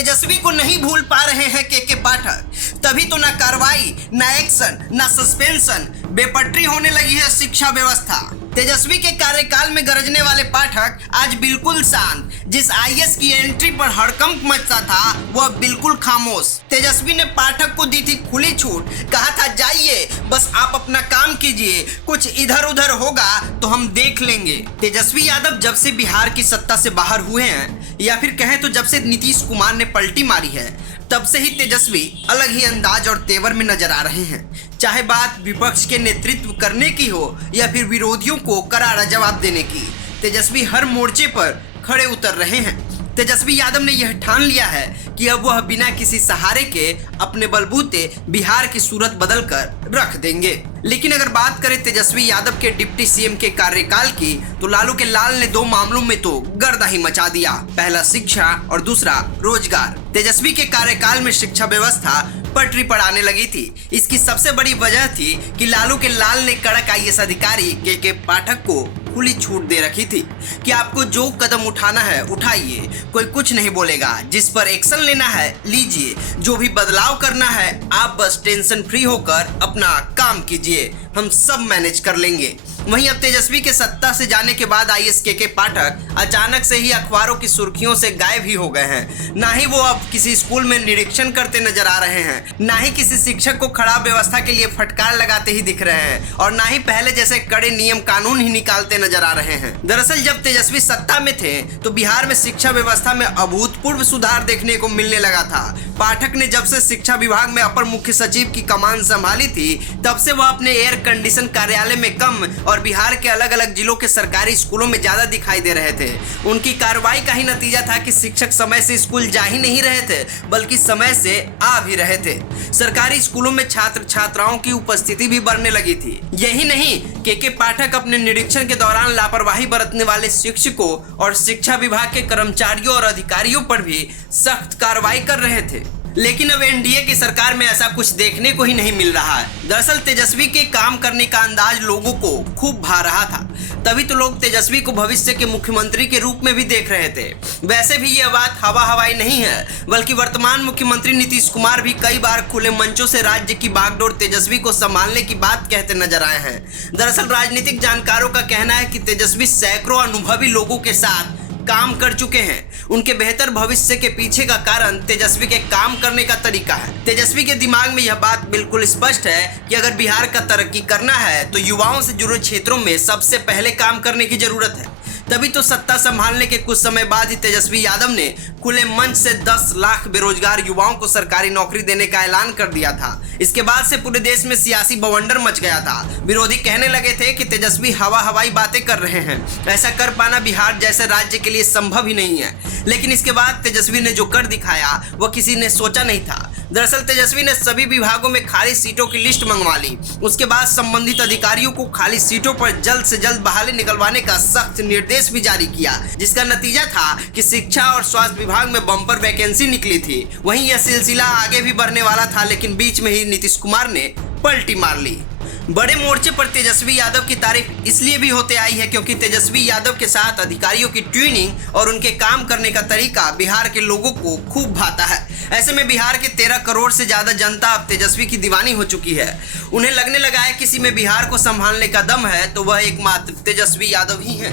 तेजस्वी को नहीं भूल पा रहे हैं के पाठक, तभी तो ना कार्रवाई, ना एक्शन, ना सस्पेंशन, बेपटरी होने लगी है शिक्षा व्यवस्था। तेजस्वी के कार्यकाल में गरजने वाले पाठक आज बिल्कुल शांत। जिस आईएएस की एंट्री पर हड़कंप मचता था वह बिल्कुल खामोश। तेजस्वी ने पाठक को दी थी खुली छूट, कहा था जाइए बस आप अपना काम कीजिए, कुछ इधर उधर होगा तो हम देख लेंगे। तेजस्वी यादव जब से बिहार की सत्ता से बाहर हुए हैं, या फिर कहें तो जब से नीतीश कुमार ने पलटी मारी है, तब से ही तेजस्वी अलग ही अंदाज और तेवर में नजर आ रहे हैं। चाहे बात विपक्ष के नेतृत्व करने की हो या फिर विरोधियों को करारा जवाब देने की, तेजस्वी हर मोर्चे पर खड़े उतर रहे हैं। तेजस्वी यादव ने यह ठान लिया है कि अब वह बिना किसी सहारे के अपने बलबूते बिहार की सूरत बदल कर रख देंगे। लेकिन अगर बात करें तेजस्वी यादव के डिप्टी सीएम के कार्यकाल की, तो लालू के लाल ने दो मामलों में तो गर्दा ही मचा दिया। पहला शिक्षा और दूसरा रोजगार। तेजस्वी के कार्यकाल में शिक्षा व्यवस्था पटरी पर आने लगी थी। इसकी सबसे बड़ी वजह थी कि लालू के लाल ने कड़क आईएएस अधिकारी के पाठक को खुली छूट दे रखी थी कि आपको जो कदम उठाना है उठाइए, कोई कुछ नहीं बोलेगा। जिस पर एक्शन लेना है लीजिए, जो भी बदलाव करना है आप बस टेंशन फ्री होकर अपना काम कीजिए, हम सब मैनेज कर लेंगे। वहीं अब तेजस्वी के सत्ता से जाने के बाद आईएएस के पाठक अचानक से ही अखबारों की सुर्खियों से गायब ही हो गए हैं। ना ही वो अब किसी स्कूल में निरीक्षण करते नजर आ रहे हैं, ना ही किसी शिक्षक को खराब व्यवस्था के लिए फटकार लगाते ही दिख रहे हैं, और ना ही पहले जैसे कड़े नियम कानून ही निकालते नजर आ रहे हैं। दरअसल जब तेजस्वी सत्ता में थे तो बिहार में शिक्षा व्यवस्था में अभूतपूर्व सुधार देखने को मिलने लगा था। पाठक ने जब से शिक्षा विभाग में अपर मुख्य सचिव की कमान संभाली थी, तब से वह अपने एयर कंडीशन कार्यालय में कम और बिहार के अलग अलग जिलों के सरकारी स्कूलों में ज्यादा दिखाई दे रहे थे। उनकी कार्रवाई का ही नतीजा था कि शिक्षक समय से स्कूल जा ही नहीं रहे थे, बल्कि समय से आ भी रहे थे। सरकारी स्कूलों में छात्र छात्राओं की उपस्थिति भी बढ़ने लगी थी। यही नहीं, के पाठक अपने निरीक्षण के दौरान लापरवाही बरतने वाले शिक्षकों और शिक्षा विभाग के कर्मचारियों और अधिकारियों पर भी सख्त कार्रवाई कर रहे थे। लेकिन अब एनडीए की सरकार में ऐसा कुछ देखने को ही नहीं मिल रहा है। दरअसल तेजस्वी के काम करने का अंदाज लोगों को खूब भा रहा था, तभी तो लोग तेजस्वी को भविष्य के मुख्यमंत्री के रूप में भी देख रहे थे। वैसे भी यह बात हवा हवाई नहीं है, बल्कि वर्तमान मुख्यमंत्री नीतीश कुमार भी कई बार खुले मंचों से राज्य की बागडोर तेजस्वी को संभालने की बात कहते नजर आए हैं। दरअसल राजनीतिक जानकारों का कहना है कि तेजस्वी सैकड़ों अनुभवी लोगों के साथ काम कर चुके हैं। उनके बेहतर भविष्य के पीछे का कारण तेजस्वी के काम करने का तरीका है। तेजस्वी के दिमाग में यह बात बिल्कुल स्पष्ट है कि अगर बिहार का तरक्की करना है तो युवाओं से जुड़े क्षेत्रों में सबसे पहले काम करने की जरूरत है। तभी तो सत्ता संभालने के कुछ समय बाद ही तेजस्वी यादव ने खुले मंच से 10 लाख बेरोजगार युवाओं को सरकारी नौकरी देने का ऐलान कर दिया था। इसके बाद से पूरे देश में सियासी बवंडर मच गया था। विरोधी कहने लगे थे कि तेजस्वी हवा हवाई बातें कर रहे हैं, ऐसा कर पाना बिहार जैसे राज्य के लिए संभव ही नहीं है। लेकिन इसके बाद तेजस्वी ने जो कर दिखाया वह किसी ने सोचा नहीं था। दरअसल तेजस्वी ने सभी विभागों में खाली सीटों की लिस्ट मंगवा ली। उसके बाद संबंधित अधिकारियों को खाली सीटों पर जल्द से जल्द बहाली निकलवाने का सख्त निर्देश भी जारी किया, जिसका नतीजा था कि शिक्षा और स्वास्थ्य विभाग में बम्पर वैकेंसी निकली थी। वहीं यह सिलसिला आगे भी बढ़ने वाला था, लेकिन बीच में ही नीतीश कुमार ने पलटी मार ली। बड़े मोर्चे पर तेजस्वी यादव की तारीफ इसलिए भी होते आई है क्योंकि तेजस्वी यादव के साथ अधिकारियों की ट्यूनिंग और उनके काम करने का तरीका बिहार के लोगों को खूब भाता है। ऐसे में बिहार के 13 करोड़ से ज्यादा जनता अब तेजस्वी की दीवानी हो चुकी है। उन्हें लगने लगा है किसी में बिहार को संभालने का दम है तो वह एकमात्र तेजस्वी यादव ही है।